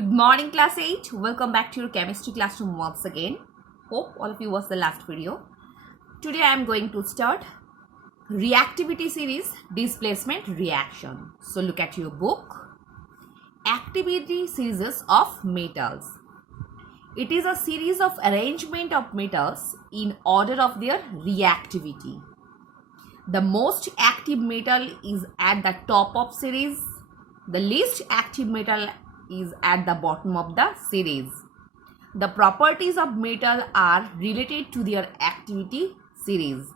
Good morning, class 8. Welcome back to your chemistry classroom once again. Hope all of you watched the last video. Today I am going to start reactivity series, displacement reaction. So look at your book. Activity series of metals. It is a series of arrangement of metals in order of their reactivity. The most active metal is at the top of series. The least active metal is at the bottom of the series. The properties of metal are related to their activity series.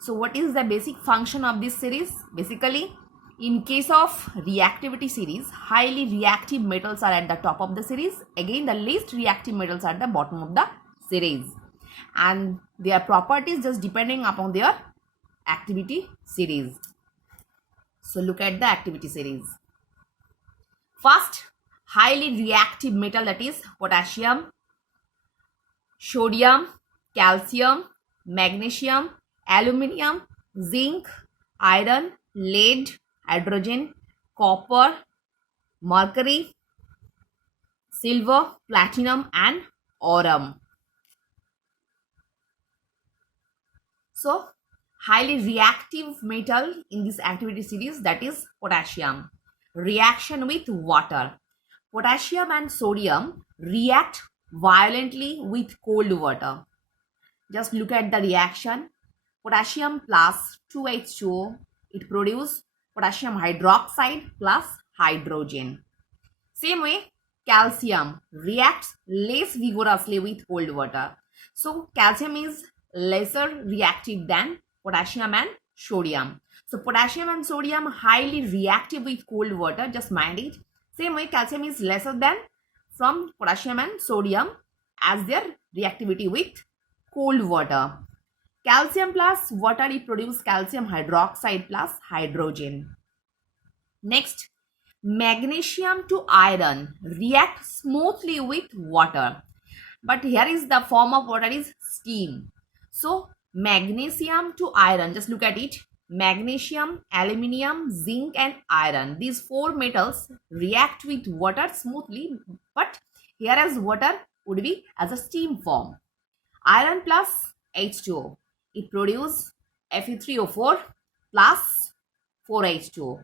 So what is the basic function of this series? Basically, in case of reactivity series, highly reactive metals are at the top of the series. Again, the least reactive metals are at the bottom of the series. And their properties just depending upon their activity series. So look at the activity series. First, highly reactive metal, that is potassium, sodium, calcium, magnesium, aluminium, zinc, iron, lead, hydrogen, copper, mercury, silver, platinum and aurum. So highly reactive metal in this activity series, that is potassium. Reaction with water. Potassium and sodium react violently with cold water. Just look at the reaction. Potassium plus 2H2O, it produces potassium hydroxide plus hydrogen. Same way, calcium reacts less vigorously with cold water. So calcium is lesser reactive than potassium and sodium. So potassium and sodium highly reactive with cold water, just mind it. Same way, calcium is lesser than from potassium and sodium as their reactivity with cold water. Calcium plus water, it produces calcium hydroxide plus hydrogen. Next, magnesium to iron react smoothly with water. But here is the form of water is steam. So magnesium to iron, just look at it. Magnesium, aluminium, zinc and iron. These four metals react with water smoothly, but here as water would be as a steam form. Iron plus H2O, it produces Fe3O4 plus 4H2O.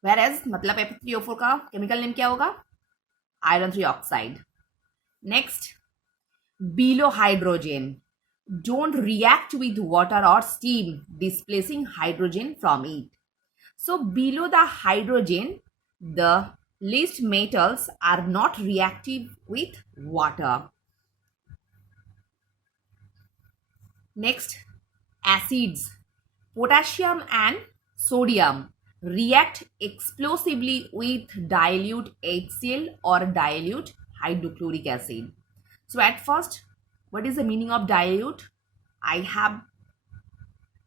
Whereas मतलब Fe3O4 का chemical name क्या होगा? Iron 3 oxide. Next, below hydrogen don't react with water or steam, displacing hydrogen from it. So below the hydrogen, the least metals are not reactive with water. Next, acids. Potassium and sodium react explosively with dilute HCl or dilute hydrochloric acid. So at first, what is the meaning of dilute? I have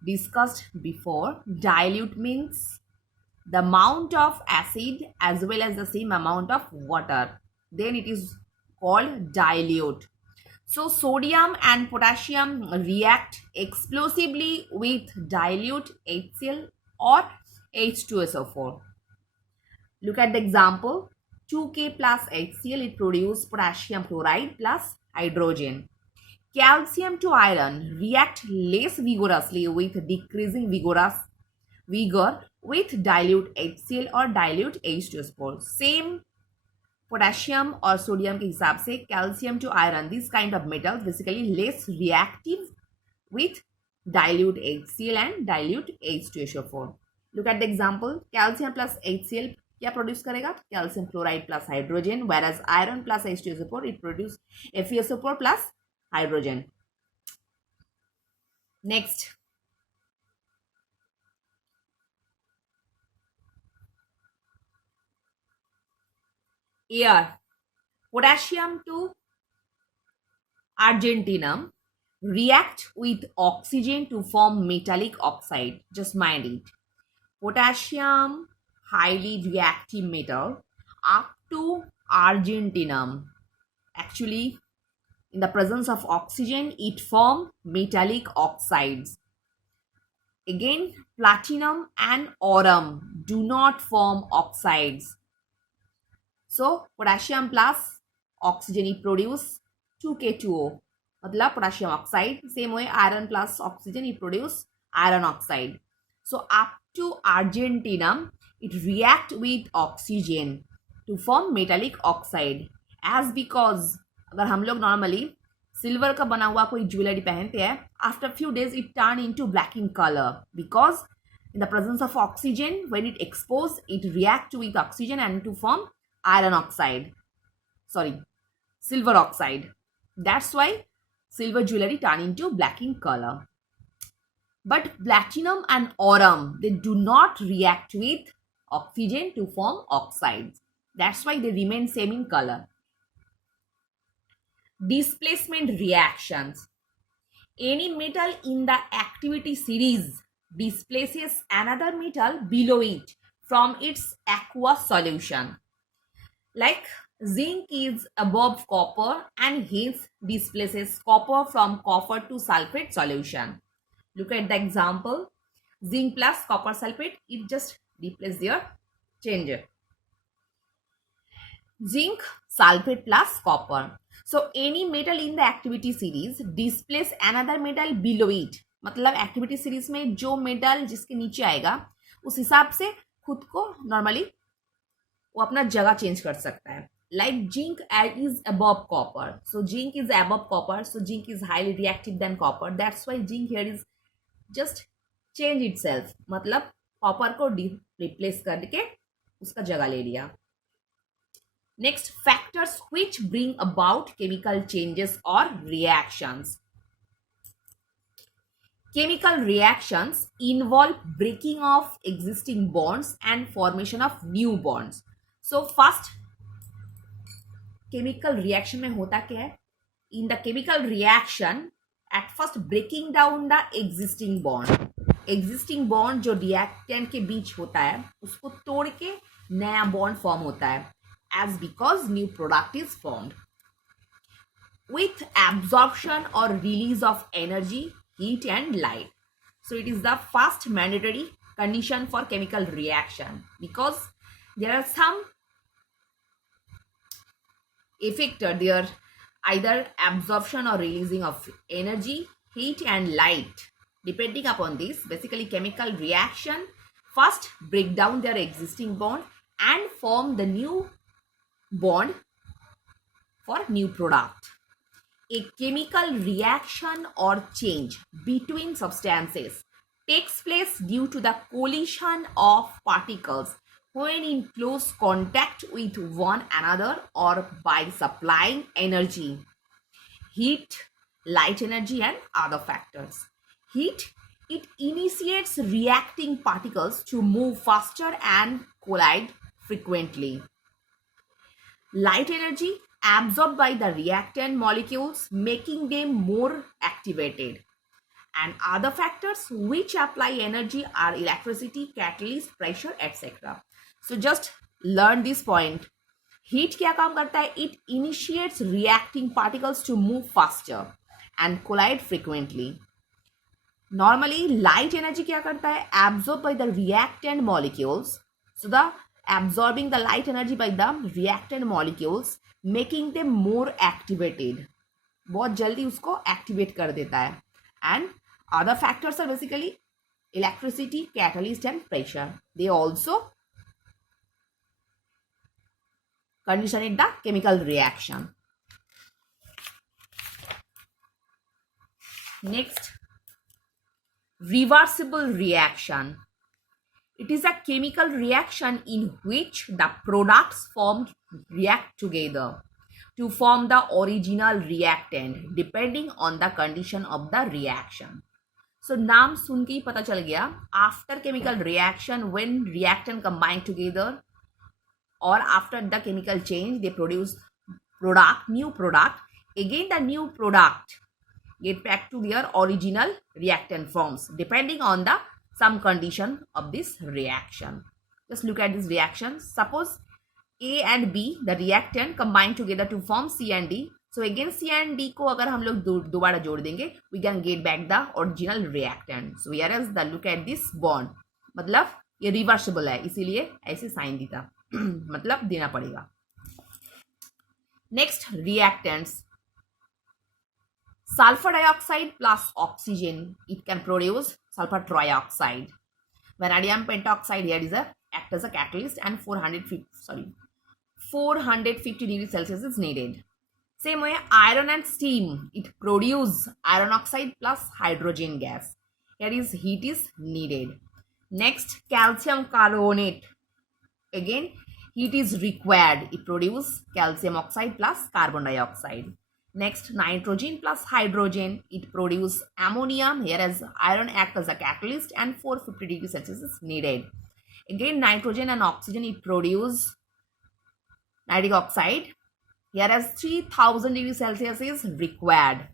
discussed before. Dilute means the amount of acid as well as the same amount of water. Then it is called dilute. So sodium and potassium react explosively with dilute HCl or H2SO4. Look at the example. 2K plus HCl, it produces potassium chloride plus hydrogen. Calcium to iron react less vigorously with decreasing vigor with dilute HCl or dilute H2SO4. Same potassium और sodium के हिसाब से calcium to iron, this kind of metals basically less reactive with dilute HCl and dilute H2SO4. Look at the example. Calcium plus HCl क्या produce करेगा? Calcium chloride plus hydrogen, whereas iron plus H2SO4 it produce FeSO4 plus hydrogen. Next, air. Potassium to argentinum react with oxygen to form metallic oxide. Just mind it. Potassium, highly reactive metal, up to argentinum. Actually, in the presence of oxygen, it forms metallic oxides. Again, platinum and aurum do not form oxides. So, potassium plus oxygen produce 2K2O. मतलब potassium oxide. Same way, iron plus oxygen it produce iron oxide. So, up to argentinum, it react with oxygen to form metallic oxide. As because अगर हम लोग normally silver का बना हुआ कोई jewellery पहनते हैं, after few days it turn into black in colour because in the presence of oxygen, when it exposed, it react with oxygen and to form iron oxide. Sorry, silver oxide. That's why silver jewelry turn into black in color. But platinum and aurum, they do not react with oxygen to form oxides. That's why they remain same in color. Displacement reactions. Any metal in the activity series displaces another metal below it from its aqueous solution. Like zinc is above copper and hence displaces copper from copper to sulfate solution. Look at the example. Zinc plus copper sulfate, it just replaces their change. Zinc sulfate plus copper. So any metal in the activity series displace another metal below it. मतलब activity series में जो metal जिसके नीचे आएगा उस हिसाब से खुद को नॉर्मली वो अपना जगह चेंज कर सकता है. Like zinc is above copper, so zinc is above copper, so zinc is highly reactive than copper. That's why zinc here is just change itself, मतलब कॉपर को रिप्लेस करके उसका जगह ले लिया. Next, factors which bring about chemical changes or reactions. Chemical reactions involve breaking of existing bonds and formation of new bonds. So first, chemical reaction में होता क्या है? In the chemical reaction, at first breaking down the existing bond. Existing bond जो reactant के बीच होता है उसको तोड़ के नया bond form होता है. As because new product is formed with absorption or release of energy, heat and light. So it is the first mandatory condition for chemical reaction because there are some effector there, either absorption or releasing of energy, heat and light. Depending upon this, basically chemical reaction first break down their existing bond and form the new bond for new product. A chemical reaction or change between substances takes place due to the collision of particles when in close contact with one another or by supplying energy, heat, light energy and other factors. Heat, it initiates reacting particles to move faster and collide frequently. Light energy absorbed by the reactant molecules, making them more activated. And other factors which apply energy are electricity, catalyst, pressure, etc. So just learn this point. Heat क्या काम करता है? It initiates reacting particles to move faster and collide frequently. Normally, light energy क्या करता है? Absorbed by the reactant molecules. So the absorbing the light energy by the reactant molecules, making them more activated. बहुत जल्दी उसको activate कर देता है. And other factors are basically electricity, catalyst and pressure. They also condition the chemical reaction. Next, reversible reaction. It is a chemical reaction in which the products formed react together to form the original reactant depending on the condition of the reaction. So नाम सुन के ही पता चल गया. After chemical reaction, when reactant combine together or after the chemical change, they produce product, new product. Again, the new product get back to their original reactant forms depending on the some condition of this reaction. Just look at this reaction. Suppose A and B, the reactant, combine together to form C and D. So again C and D को अगर हम लोग दोबारा जोड़ देंगे we can get back the original reactant. So here is the look at this bond. मतलब ये reversible है इसीलिए ऐसे साइन देता मतलब देना पड़ेगा. Next reactants. Sulfur dioxide plus oxygen, it can produce sulfur trioxide. Vanadium pentoxide here is act as a catalyst and 450 degrees Celsius is needed. Same way, iron and steam, it produce iron oxide plus hydrogen gas. Here is heat is needed. Next, calcium carbonate. Again, heat is required. It produce calcium oxide plus carbon dioxide. Next, nitrogen plus hydrogen, it produce ammonium. Here as iron act as a catalyst and 450 degrees Celsius is needed. Again, nitrogen and oxygen, it produce nitric oxide. Here as 3000 degrees Celsius is required.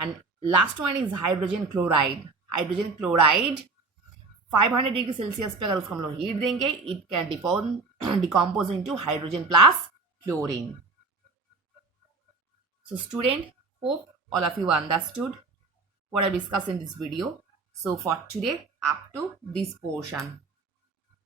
And last one is hydrogen chloride. Hydrogen chloride 500 degrees Celsius पे अगर उसको हम लोग heat देंगे it can decompose into hydrogen plus chlorine. So student, hope all of you understood what I discussed in this video. So for today, up to this portion.